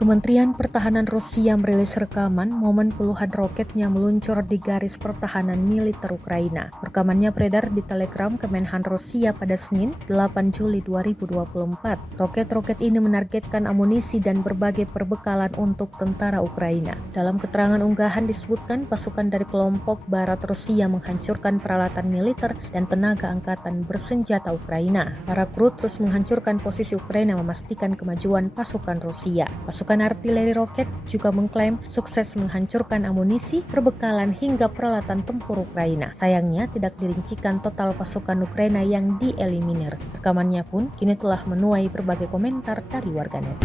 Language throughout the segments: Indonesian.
Kementerian Pertahanan Rusia merilis rekaman momen puluhan roketnya meluncur di garis pertahanan militer Ukraina. Rekamannya beredar di Telegram Kemenhan Rusia pada Senin, 8 Juli 2024. Roket-roket ini menargetkan amunisi dan berbagai perbekalan untuk tentara Ukraina. Dalam keterangan unggahan disebutkan pasukan dari kelompok Barat Rusia menghancurkan peralatan militer dan tenaga angkatan bersenjata Ukraina. Para kru terus menghancurkan posisi Ukraina memastikan kemajuan pasukan Rusia. Pasukan artileri roket juga mengklaim sukses menghancurkan amunisi, perbekalan hingga peralatan tempur Ukraina. Sayangnya tidak dirincikan total pasukan Ukraina yang dieliminir. Rekamannya pun kini telah menuai berbagai komentar dari warganet.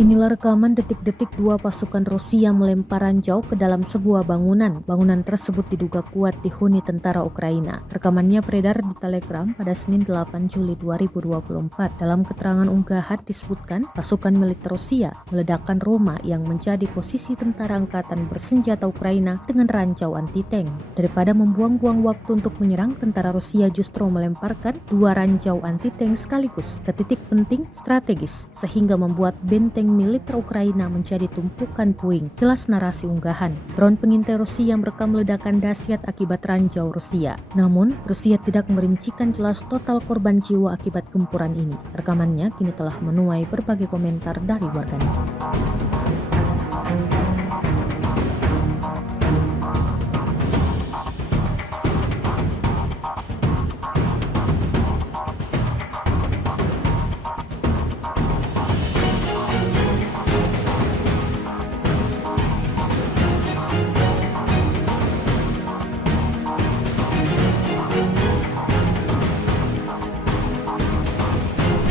Inilah rekaman detik-detik dua pasukan Rusia melempar ranjau ke dalam sebuah bangunan. Bangunan tersebut diduga kuat dihuni tentara Ukraina. Rekamannya beredar di Telegram pada Senin 8 Juli 2024. Dalam keterangan unggahan disebutkan pasukan militer Rusia meledakkan rumah yang menjadi posisi tentara angkatan bersenjata Ukraina dengan ranjau anti-tank. Daripada membuang-buang waktu untuk menyerang, tentara Rusia justru melemparkan dua ranjau anti-tank sekaligus ke titik penting strategis sehingga membuat benteng militer Ukraina menjadi tumpukan puing. Jelas narasi unggahan. Drone pengintai Rusia merekam ledakan dahsyat akibat ranjau Rusia. Namun, Rusia tidak merincikan jelas total korban jiwa akibat gempuran ini. Rekamannya kini telah menuai berbagai komentar dari warganet.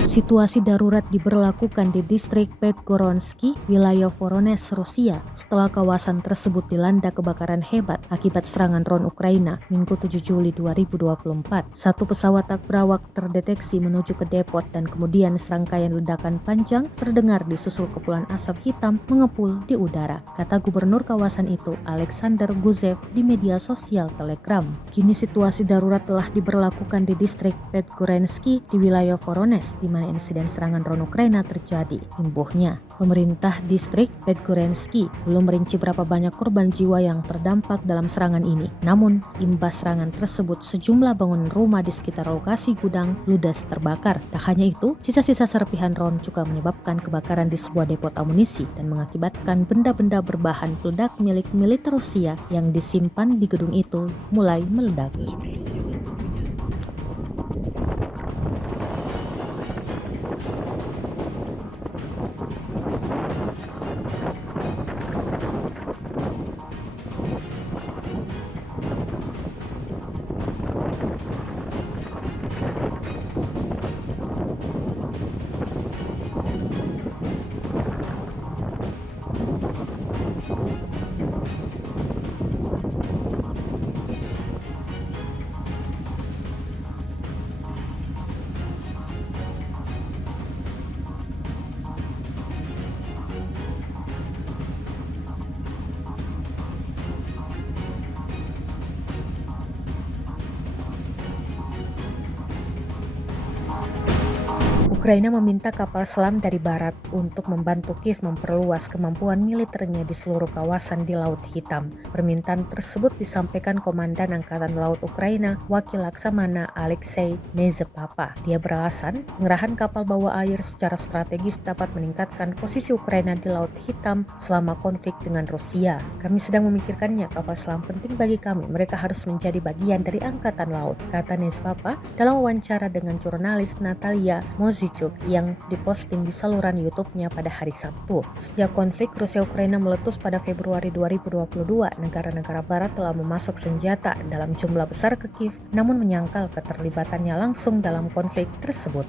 Situasi darurat diberlakukan di distrik Podgoronsky, wilayah Voronezh, Rusia, setelah kawasan tersebut dilanda kebakaran hebat akibat serangan drone Ukraina Minggu 7 Juli 2024. Satu pesawat tak berawak terdeteksi menuju ke depot dan kemudian serangkaian ledakan panjang terdengar disusul kepulan asap hitam mengepul di udara, kata gubernur kawasan itu, Alexander Guzev, di media sosial Telegram. Kini situasi darurat telah diberlakukan di distrik Podgoronsky di wilayah Voronezh, di mana insiden serangan drone Ukraina terjadi. Imbuhnya, pemerintah distrik Podgoronsky belum merinci berapa banyak korban jiwa yang terdampak dalam serangan ini. Namun, imbas serangan tersebut sejumlah bangunan rumah di sekitar lokasi gudang ludes terbakar. Tak hanya itu, sisa-sisa serpihan drone juga menyebabkan kebakaran di sebuah depot amunisi dan mengakibatkan benda-benda berbahan peledak milik militer Rusia yang disimpan di gedung itu mulai meledak. Ukraina meminta kapal selam dari barat untuk membantu Kiev memperluas kemampuan militernya di seluruh kawasan di Laut Hitam. Permintaan tersebut disampaikan Komandan Angkatan Laut Ukraina, Wakil Laksamana Alexei Nezepapa. Dia beralasan, pengerahan kapal bawah air secara strategis dapat meningkatkan posisi Ukraina di Laut Hitam selama konflik dengan Rusia. Kami sedang memikirkannya, kapal selam penting bagi kami. Mereka harus menjadi bagian dari Angkatan Laut, kata Nezepapa dalam wawancara dengan jurnalis Natalia Mozichuk yang diposting di saluran YouTube-nya pada hari Sabtu. Sejak konflik Rusia-Ukraina meletus pada Februari 2022, negara-negara barat telah memasok senjata dalam jumlah besar ke Kiev, namun menyangkal keterlibatannya langsung dalam konflik tersebut.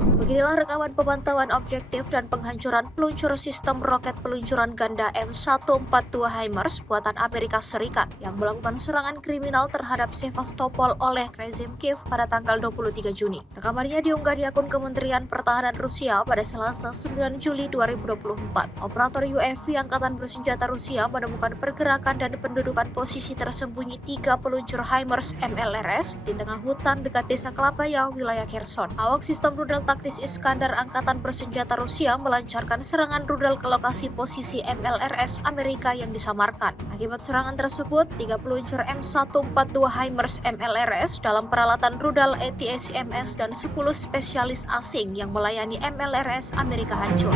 Beginilah rekaman pemantauan objektif dan penghancuran peluncur sistem roket peluncuran ganda M142 HIMARS buatan Amerika Serikat yang melakukan serangan kriminal terhadap Sevastopol oleh rezim Kiev pada tanggal 23 Juni. Rekamannya diunggah di akun Kementerian Pertahanan Rusia pada Selasa 9 Juli 2024. Operator UAV Angkatan Bersenjata Rusia menemukan pergerakan dan pendudukan posisi tersembunyi 3 peluncur HIMARS MLRS di tengah hutan dekat desa Klapaya, wilayah Kherson. Awak sistem rudal taktis Iskandar Angkatan Bersenjata Rusia melancarkan serangan rudal ke lokasi posisi MLRS Amerika yang disamarkan. Akibat serangan tersebut, 3 peluncur M142 HIMARS MLRS dalam peralatan rudal ATACMS dan 10 spesialis asing yang melayani MLRS Amerika hancur.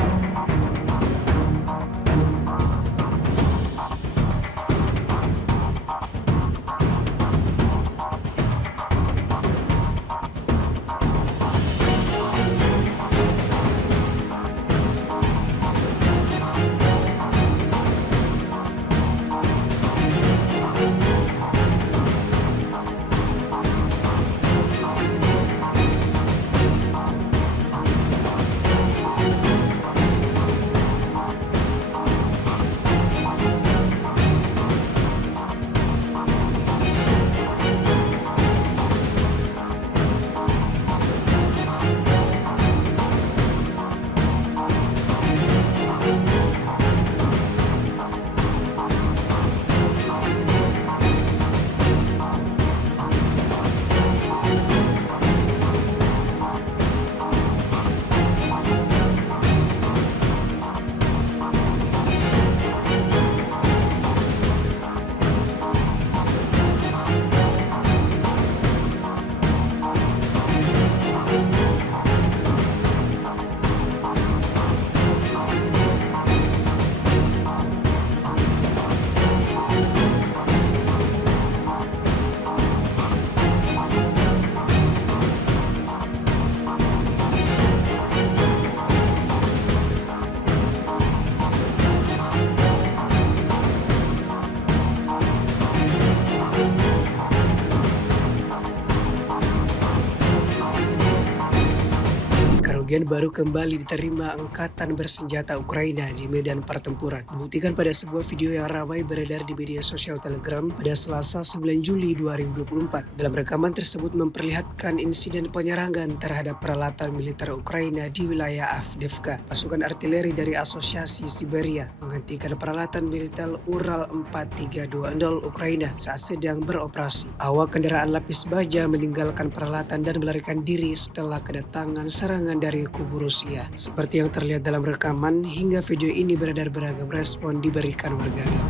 Kerugian baru kembali diterima Angkatan Bersenjata Ukraina di medan pertempuran. Dibuktikan pada sebuah video yang ramai beredar di media sosial Telegram pada Selasa 9 Juli 2024. Dalam rekaman tersebut memperlihatkan insiden penyerangan terhadap peralatan militer Ukraina di wilayah Avdiivka. Pasukan artileri dari Asosiasi Siberia menghentikan peralatan militer Ural 4320 Ukraina saat sedang beroperasi. Awak kendaraan lapis baja meninggalkan peralatan dan melarikan diri setelah kedatangan serangan dari kubu Rusia. Seperti yang terlihat dalam rekaman, hingga video ini beredar beragam respon diberikan warganet.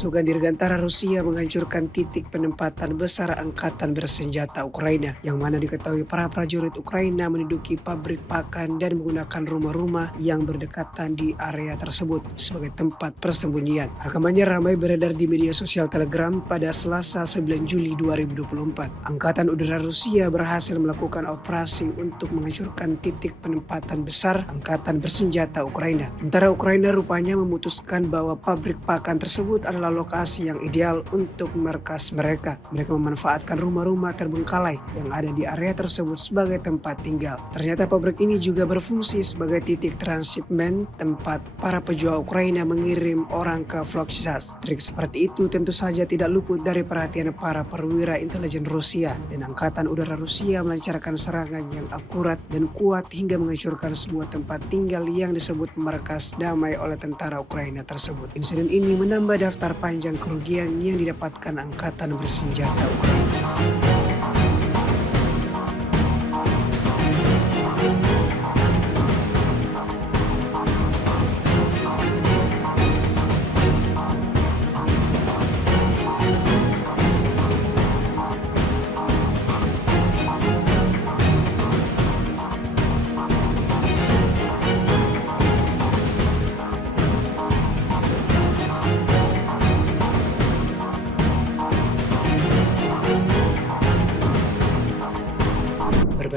Pasukan dirgantara Rusia menghancurkan titik penempatan besar Angkatan Bersenjata Ukraina, yang mana diketahui para prajurit Ukraina menduduki pabrik pakan dan menggunakan rumah-rumah yang berdekatan di area tersebut sebagai tempat persembunyian. Rekamannya ramai beredar di media sosial Telegram pada Selasa 9 Juli 2024. Angkatan Udara Rusia berhasil melakukan operasi untuk menghancurkan titik penempatan besar Angkatan Bersenjata Ukraina. Tentara Ukraina rupanya memutuskan bahwa pabrik pakan tersebut adalah lokasi yang ideal untuk markas mereka. Mereka memanfaatkan rumah-rumah terbengkalai yang ada di area tersebut sebagai tempat tinggal. Ternyata pabrik ini juga berfungsi sebagai titik transshipment, tempat para pejuang Ukraina mengirim orang ke Volochas. Trik seperti itu tentu saja tidak luput dari perhatian para perwira intelijen Rusia, dan Angkatan Udara Rusia melancarkan serangan yang akurat dan kuat hingga menghancurkan sebuah tempat tinggal yang disebut markas damai oleh tentara Ukraina tersebut. Insiden ini menambah daftar panjang kerugian yang didapatkan Angkatan Bersenjata Ukraina.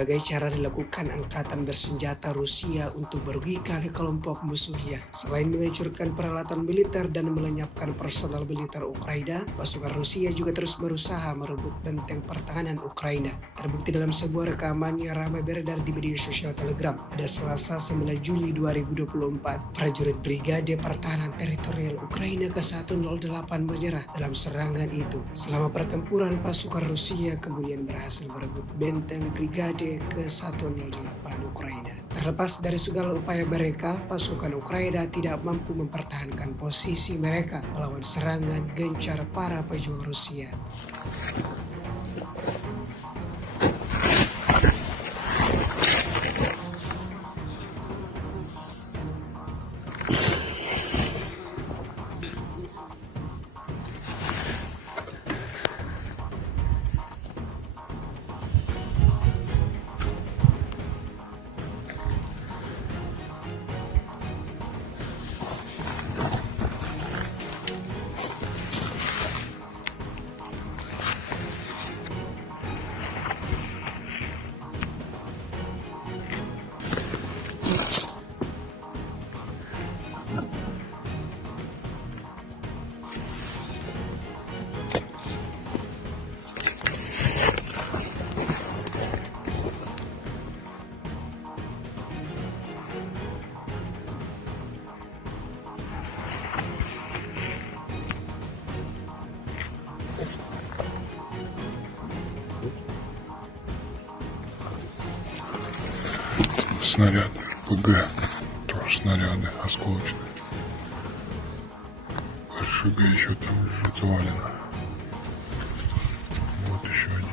berbagai cara dilakukan angkatan bersenjata Rusia untuk merugikan kelompok musuhnya. Selain menghancurkan peralatan militer dan melenyapkan personal militer Ukraina, pasukan Rusia juga terus berusaha merebut benteng pertahanan Ukraina. Terbukti dalam sebuah rekaman yang ramai beredar di media sosial Telegram pada Selasa 9 Juli 2024, prajurit Brigade Pertahanan Teritorial Ukraina ke-108 menyerah dalam serangan itu. Selama pertempuran, pasukan Rusia kemudian berhasil merebut benteng Brigade ke-108 Ukraina. Terlepas dari segala upaya mereka, pasukan Ukraina tidak mampu mempertahankan posisi mereka melawan serangan gencar para pejuang Rusia. Снаряды РПГ, тоже снаряды осколочные. РШГ еще там лежит завалено. Вот еще один.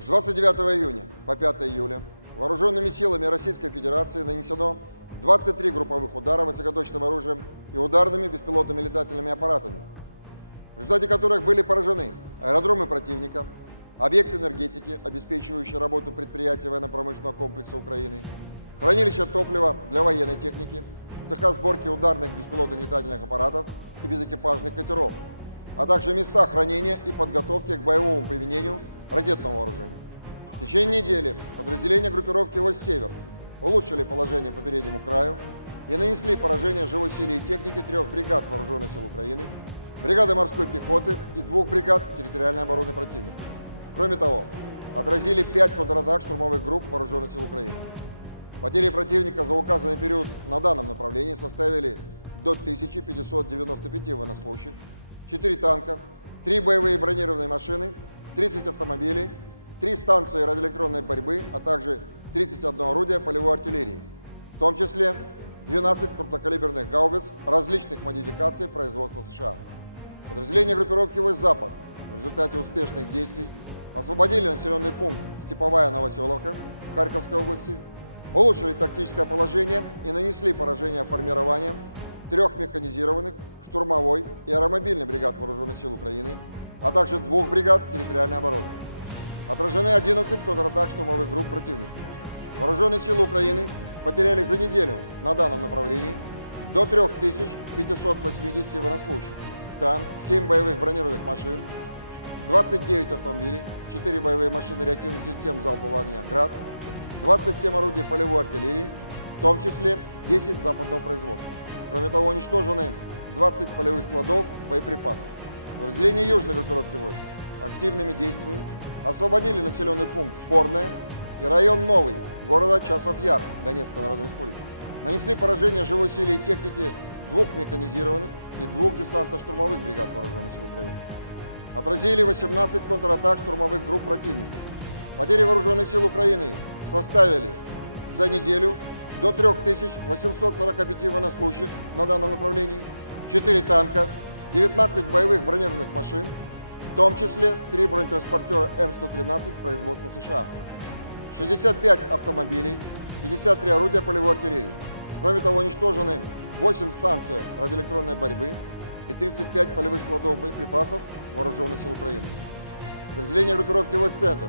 С 29 июня по 5 июля вооруженными силами Российской Федерации нанесено 23 групповых удара высокоточным оружием и ударными беспилотными летательными аппаратами, в результате которых были поражены аэродромы противника, объекты энергетики, обеспечивающие работу предприятий военно-промышленного комплекса Украины, хранилища топлива для военной техники, цеха сборки ударных беспилотных летательных аппаратов и безэкипажных катеров, а также места хранения и подготовки к боевому применению ракетного вооружения. В течение недели подразделения группировки «Вось-Север» улучшили положение по переднему краю и нанесли поражение живой силе и технике 3 бригад Вооруженных сил Украины, бригады морской пехоты и 2 бригад территориальной обороны противника. Кроме того, отразили 5 контратак штурмовых групп Вооруженных сил Украины. Потери противника за указанный период на данном направлении составили до 1595 военнослужащих, 4 танка, 3 боевые бронированные машины, 30 автомобилей, 3 станции радиоэлектронной борьбы, а также 31 орудие полевой артиллерии, в том числе 12 крупнокалиберных гаубиц различных модификаций производства США. Подразделения группировки «Вось-Запад» в результате успешных действий освободили населенный пункт Степовая Новоселовка Харьковской области, улучшили тактическое положение и нанесли поражение формированием 3 механизированных, штурмовой и аэромобильной бригад Вооруженных сил Украины, а также 2 бригад территориальной обороны. Отражены 11 контратак штурмовых групп противника. Вооруженные силы Украины потеряли за неделю на данном направлении до 3580 военнослужащих, танк, 7 боевых бронированных машин, 29 автомобилей, 4 боевые машины реактивных систем залпового огня «Град», 27 орудий полевой артиллерии, в том числе 10 западного производства. Кроме того, уничтожены 20 полевых складов боеприпасов. Подразделения южной группировки войск активными действиями освободили населенный пункт Спорное и район Новый города Часов-Яр Донецкой Народной Республики. Нанесли поражение живой силе и технике 2 механизированных и 2 десантно-штурмовых бригад Вооруженных сил Украины. Отразили 18 контратак штурмовых групп противника. Потери Вооруженных сил Украины составили за неделю до 3845 военнослужащих на данном направлении, 4 танка, 19 боевых бронированных машин, в том числе 3 бронетранспортера М113 производства США, 65 автомобилей, 53 орудия полевой артиллерии. Кроме того, уничтожены 8 станций радиоэлектронной борьбы и 35 полевых складов боеприпасов Вооруженных сил Украины. Подразделения группировки войск «Центр»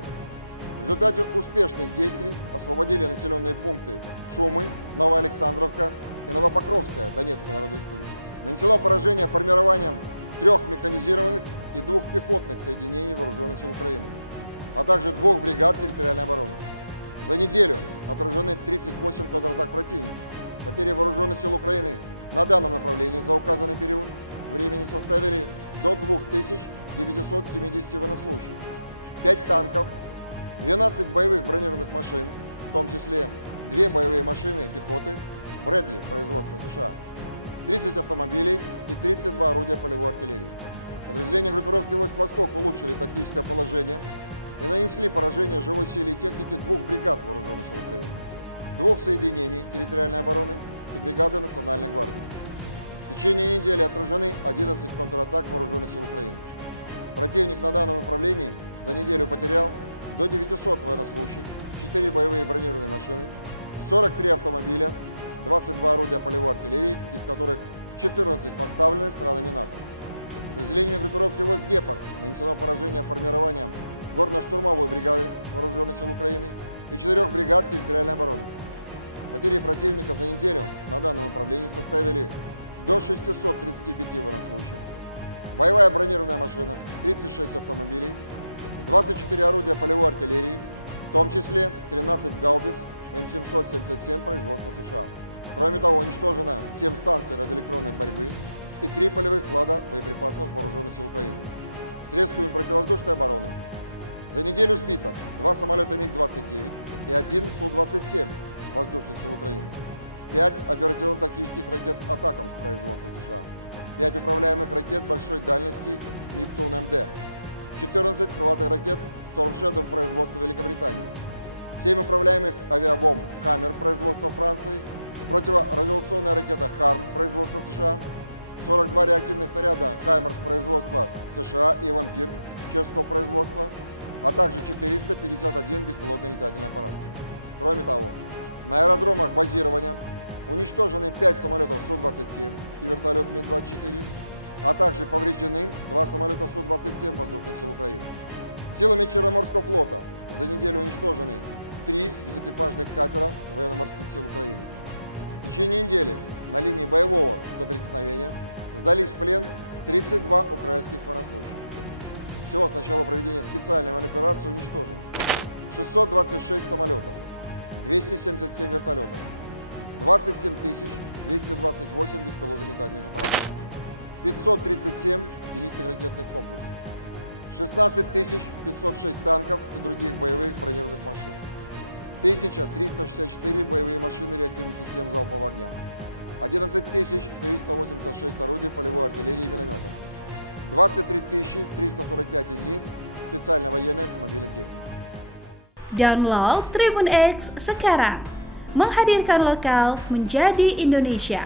в результате успешных действий освободили населенные пункты Шумы, Новоалександровка и Новопокровская Донецкой Народной Республики. Нанесено поражение формированием 3 механизированных и 2 пехотных соединений Вооруженных сил Украины, а также 2 бригад территориальной обороны. За неделю отражены 38 контратак противника. Потери Вооруженных сил Украины на данном направлении за указанный период времени составили до 2970 военнослужащих, 5 танков, 12 боевых бронированных машин, в том числе 2 боевые машины пехоты Брэдли производства США, 30 автомобилей и 32 орудия полевой артиллерии. Подразделения группировки войск «Восток» улучшили тактическое положение и нанесли поражение живой силе и технике 2 бригад Вооруженных сил Украины, 2 соединений территориальной обороны и бригады Национальной гвардии. В течение недели отражены 11 контратак Вооруженных сил Украины. Противник на данном направлении за неделю потерял до 900 военнослужащих, 4 боевые бронированные машины, 43 автомобиля, 22 орудия полевой артиллерии, из которых 14 поставлены странами НАТО. Подразделениями группировки войск «Днепр» нанесено поражение формированием горно-штурмовой бригады Вооруженных сил Украины и 4 бригад территориальной обороны. Потери противника за неделю на данном направлении составили до 635 военнослужащих, боевая бронированная машина, 36 автомобилей, 24 орудия полевой артиллерии, в том числе 13 гаубиц М777 производства США. Кроме того, уничтожено 7 станций радиоэлектронной борьбы и 3 полевых склада боеприпасов Вооруженных сил Украины. Средствами противовоздушной обороны за неделю сбито 2 самолета МиГ-29 и 1 Су-27 Воздушных сил Украины, 5 оперативно-тактических ракет «Атакамс» производства США, 5 управляемых ракет большой дальности «Нептун-МД», 14 крылатых ракет «Storm Shadow» производства Великобритании, 7 управляемых авиабомб «Хаммер» производства Франции, противорадиационная ракета «Харм» производства США, 42 реактивных снаряда «Хаймерс» производства США и «Вампир» чешского производства, а также 451 беспилотный летательный аппарат. Кроме того, на аэродромах базирования уничтожены 5 самолетов Су-27 и вертолет Ми-24, а также повреждены 2 самолета Су-27 Воздушных сил Украины. Силами Черноморского флота за неделю уничтожены 3 безэкипажных катера военно-морских сил Украины. В течение недели на линии боевого соприкосновения сдались в плен 32 украинских военнослужащих. Всего с начала проведения специальной военной операции уничтожено 626 самолетов, 277 вертолетов, 27 228 беспилотных летательных аппаратов, 537 зенитных ракетных комплексов, 16 506 танков и других боевых бронированных машин, 1364 боевые машины реактивных систем залпового огня, 11 386 орудий полевой артиллерии и минометов, 23 345 единиц специальной военной автомобильной техники. Download Tribun X sekarang, menghadirkan lokal menjadi Indonesia.